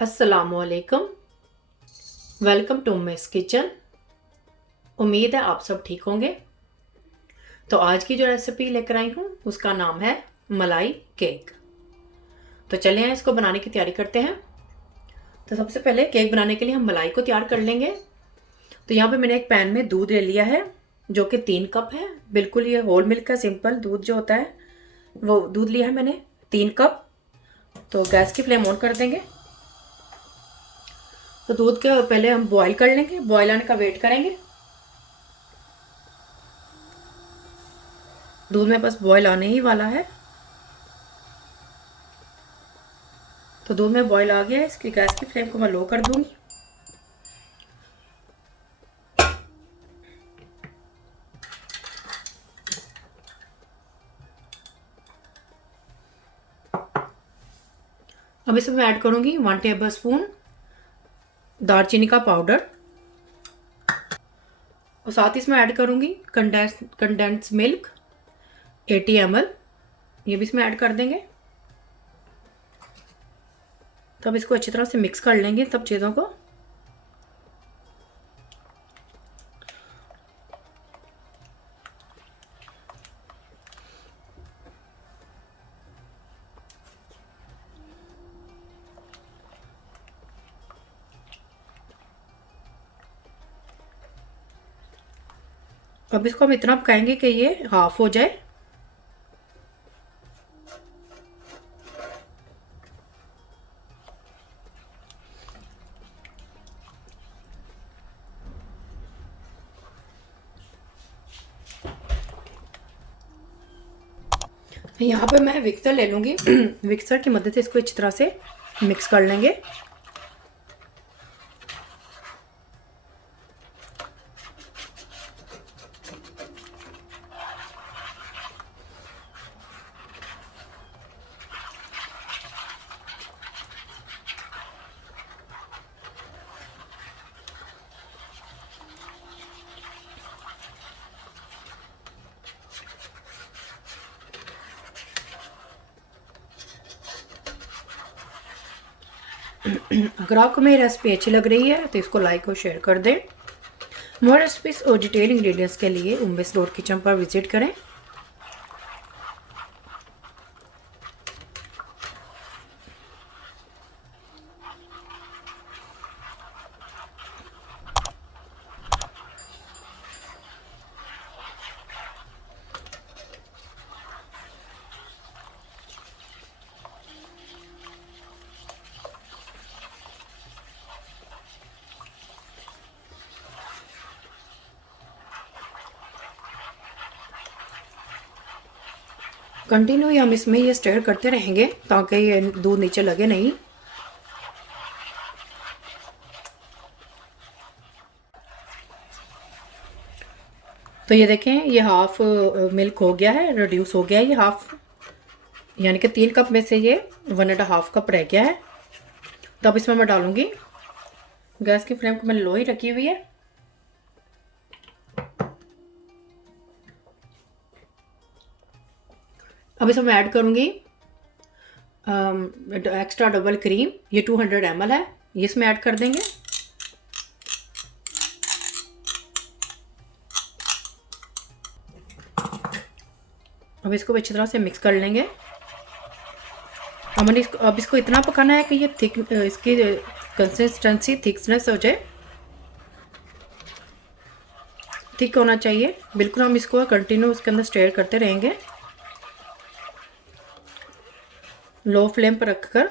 अस्सलामुअलैकुम। Welcome to Miss Kitchen. उम्मीद है आप सब ठीक होंगे। तो आज की जो रेसिपी लेकर आई हूँ उसका नाम है मलाई केक। तो चलिए इसको बनाने की तैयारी करते हैं। तो सबसे पहले केक बनाने के लिए हम मलाई को तैयार कर लेंगे। तो यहाँ पे मैंने एक पैन में दूध ले लिया है जो कि 3 कप है। बिल्कुल ये होल मिल्क का सिंपल दूध जो होता है वो दूध लिया है मैंने 3 कप। तो गैस की फ्लेम ऑन कर देंगे। तो दूध के पहले हम बॉईल कर लेंगे, बॉईल आने का वेट करेंगे। दूध में बस बॉईल आने ही वाला है। तो दूध में बॉईल आ गया है, इसकी गैस की फ्लेम को मैं लो कर दूंगी। अब इसमें मैं ऐड करूंगी 1 टेबल स्पून दालचीनी का पाउडर और साथ ही इसमें ऐड करूंगी कंडेंस मिल्क 80 ml। ये भी इसमें ऐड कर देंगे। तब इसको अच्छी तरह से मिक्स कर लेंगे सब चीज़ों को। अब इसको हम इतना पकाएंगे कि ये हाफ हो जाए। यहाँ पे मैं विक्सर ले लूँगी। विक्सर की मदद से इसको अच्छी तरह से मिक्स कर लेंगे। अगर आपको मेरी रेसिपी अच्छी लग रही है तो इसको लाइक और शेयर कर दें। मोर रेसिपीज और डिटेल इंग्रेडिएंट्स के लिए उम्मीद डॉट किचन पर विजिट करें। कंटिन्यू हम इसमें ये स्टर करते रहेंगे ताकि ये दूध नीचे लगे नहीं। तो ये देखें ये हाफ मिल्क हो गया है, रिड्यूस हो गया है ये हाफ, यानी कि 3 कप में से ये 1.5 कप रह गया है। तो अब इसमें मैं डालूंगी, गैस की फ्लेम को मैंने लो ही रखी हुई है। अब इसमें मैं ऐड करूंगी एक्स्ट्रा डबल क्रीम, ये 200 ml है, ये इसमें ऐड कर देंगे। अब इसको अच्छी तरह से मिक्स कर लेंगे। अब इसको इतना पकाना है कि ये थिक, इसकी कंसिस्टेंसी थिकनेस हो जाए, थिक होना चाहिए बिल्कुल। हम इसको कंटिन्यू उसके अंदर स्टर करते रहेंगे लो फ्लेम पर रखकर।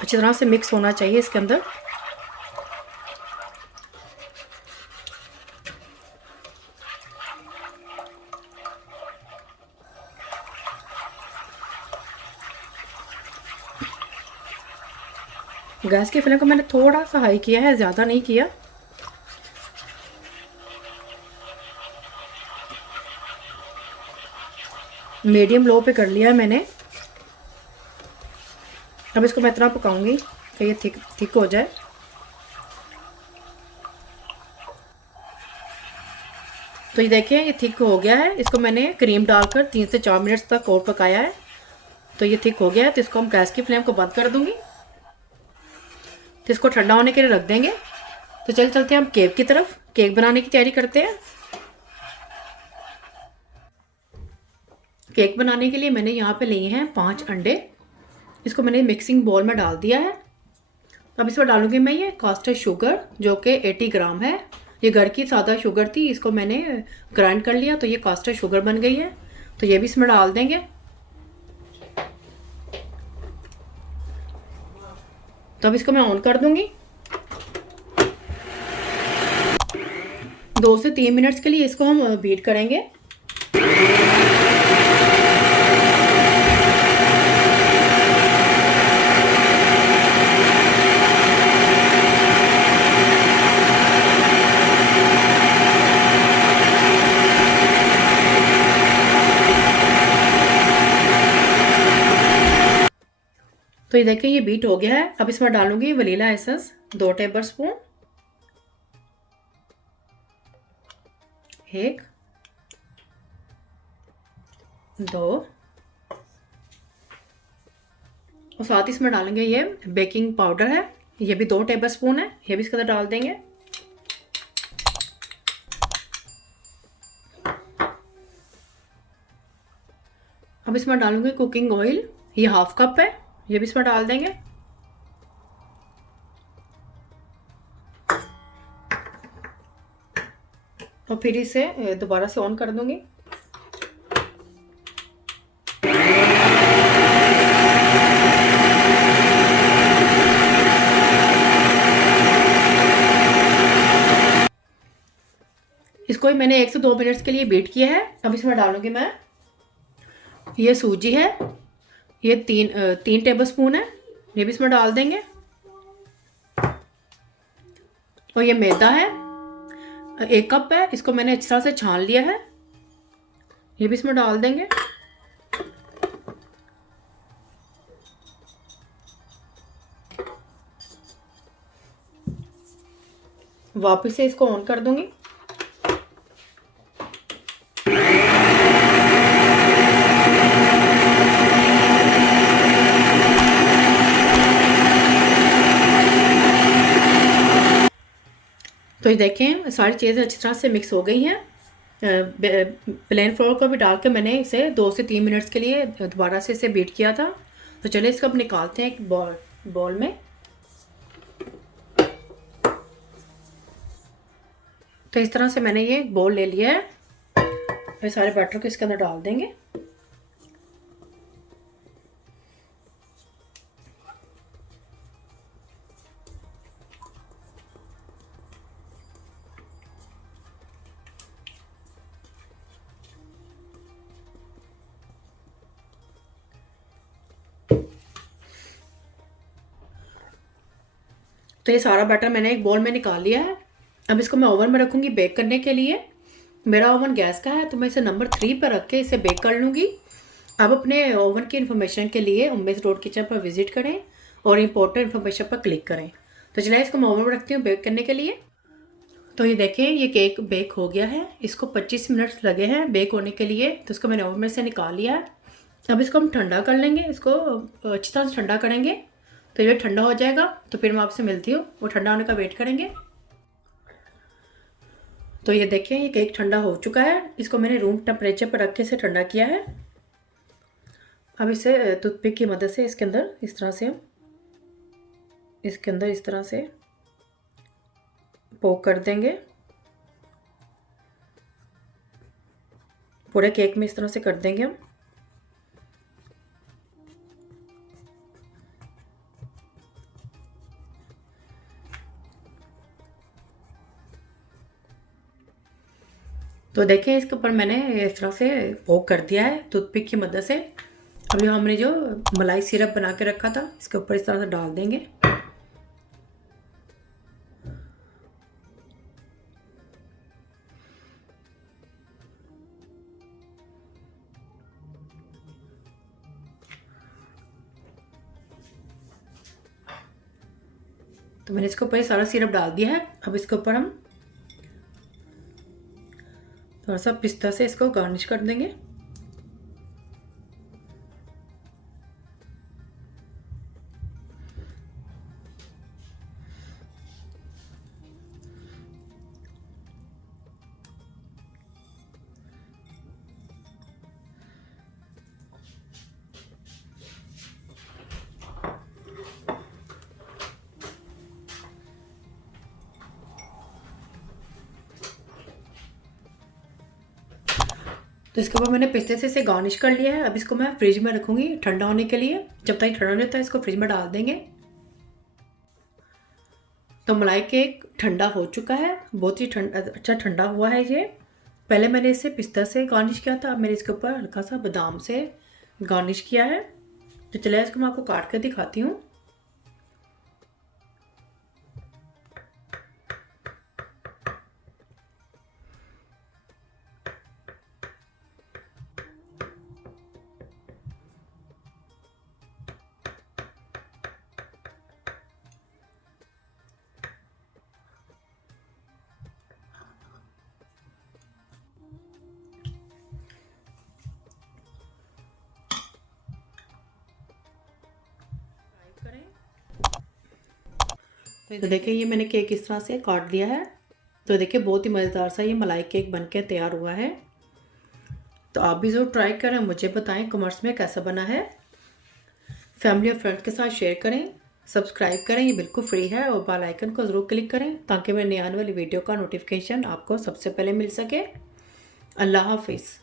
अच्छी तरह से मिक्स होना चाहिए इसके अंदर। गैस की फ्लेम को मैंने थोड़ा सा हाई किया है, ज़्यादा नहीं किया। मीडियम लो पे कर लिया है मैंने। अब इसको मैं इतना पकाऊंगी कि ये थिक हो जाए। तो ये देखें ये थिक हो गया है। इसको मैंने क्रीम डालकर 3 से 4 मिनट तक और पकाया है। तो ये थिक हो गया है, तो इसको हम गैस की फ्लेम को बंद कर दूंगी। तो इसको ठंडा होने के लिए रख देंगे। तो चलते हैं हम केक की तरफ, केक बनाने की तैयारी करते हैं। केक बनाने के लिए मैंने यहाँ पे लिए हैं 5 अंडे। इसको मैंने मिक्सिंग बाउल में डाल दिया है। अब इसमें डालूंगी मैं ये कास्टर शुगर, जो कि 80 ग्राम है। ये घर की सादा शुगर थी, इसको मैंने ग्राइंड कर लिया, तो ये कास्टर शुगर बन गई है। तो ये भी इसमें डाल देंगे। तो अब इसको मैं ऑन कर दूंगी। 2 से 3 मिनट्स के लिए इसको हम बीट करेंगे। तो ये देखिए ये बीट हो गया है। अब इसमें डालूंगी वनीला एसेंस 2 टेबल स्पून, 1, 2, और साथ ही इसमें डालेंगे ये बेकिंग पाउडर है, ये भी 2 टेबल स्पून है, ये भी इसके अंदर डाल देंगे। अब इसमें डालूंगी कुकिंग ऑयल, ये 1/2 कप है, ये भी इसमें डाल देंगे। और फिर इसे दोबारा से ऑन कर दूंगी। इसको ही मैंने 1 से 2 मिनट्स के लिए बीट किया है। अब इसमें डालूंगी मैं ये सूजी है, ये 3 टेबल स्पून है, ये भी इसमें डाल देंगे। और ये मैदा है 1 कप है, इसको मैंने अच्छी तरह से छान लिया है, ये भी इसमें डाल देंगे। वापस से इसको ऑन कर दूंगी। तो ये देखें सारी चीज़ें अच्छी तरह से मिक्स हो गई हैं। प्लेन फ्लोर को भी डाल के मैंने इसे 2 से 3 मिनट्स के लिए दोबारा से इसे बीट किया था। तो चलिए इसको अब निकालते हैं एक बॉल में। तो इस तरह से मैंने ये बॉल ले लिया है। ये सारे बैटर को इसके अंदर डाल देंगे। तो ये सारा बैटर मैंने एक बाउल में निकाल लिया है। अब इसको मैं ओवन में रखूँगी बेक करने के लिए। मेरा ओवन गैस का है, तो मैं इसे नंबर 3 पर रख के इसे बेक कर लूँगी। अब अपने ओवन की इन्फॉर्मेशन के लिए उम्मीद रोड किचन पर विजिट करें और इम्पोर्टेंट इन्फॉर्मेशन पर क्लिक करें। तो चलिए इसको मैं ओवन में रखती हूँ बेक करने के लिए। तो ये देखें ये केक बेक हो गया है। इसको 25 मिनट्स लगे हैं बेक होने के लिए। तो इसको मैंने ओवन में से निकाल लिया है। अब इसको हम ठंडा कर लेंगे, इसको अच्छी तरह से ठंडा करेंगे। तो ये ठंडा हो जाएगा तो फिर मैं आपसे मिलती हूँ, वो ठंडा होने का वेट करेंगे। तो ये देखिए ये केक ठंडा हो चुका है। इसको मैंने रूम टेम्परेचर पर रख के इसे ठंडा किया है। अब इसे टूथपिक की मदद से इसके अंदर इस तरह से हम इसके अंदर इस तरह से पोक कर देंगे। पूरे केक में इस तरह से कर देंगे हम। तो देखिए इसके ऊपर मैंने इस तरह से पोक कर दिया है टूथपिक की मदद से। अभी हमने जो मलाई सिरप बना के रखा था इसके ऊपर इस तरह से डाल देंगे। तो मैंने इसके ऊपर सारा सिरप डाल दिया है। अब इसके ऊपर हम थोड़ा सा पिस्ता से इसको गार्निश कर देंगे। तो इसके बाद मैंने पिस्ते से इसे गार्निश कर लिया है। अब इसको मैं फ्रिज में रखूँगी ठंडा होने के लिए। जब तक ठंडा नहीं होता है इसको फ्रिज में डाल देंगे। तो मलाई केक ठंडा हो चुका है, बहुत ही अच्छा ठंडा हुआ है ये। पहले मैंने इसे पिस्ता से गार्निश किया था, अब मैंने इसके ऊपर हल्का सा बादाम से गार्निश किया है। तो चलिए इसको मैं आपको काट कर दिखाती हूँ। तो देखिए ये मैंने केक इस तरह से काट दिया है। तो देखिए बहुत ही मज़ेदार सा ये मलाई केक बनके तैयार हुआ है। तो आप भी ज़रूर ट्राई करें, मुझे बताएं कमेंट्स में कैसा बना है। फैमिली और फ्रेंड्स के साथ शेयर करें, सब्सक्राइब करें, ये बिल्कुल फ्री है। और बेल आइकन को ज़रूर क्लिक करें ताकि मेरे नई आने वाली वीडियो का नोटिफिकेशन आपको सबसे पहले मिल सके। अल्लाह हाफिज़।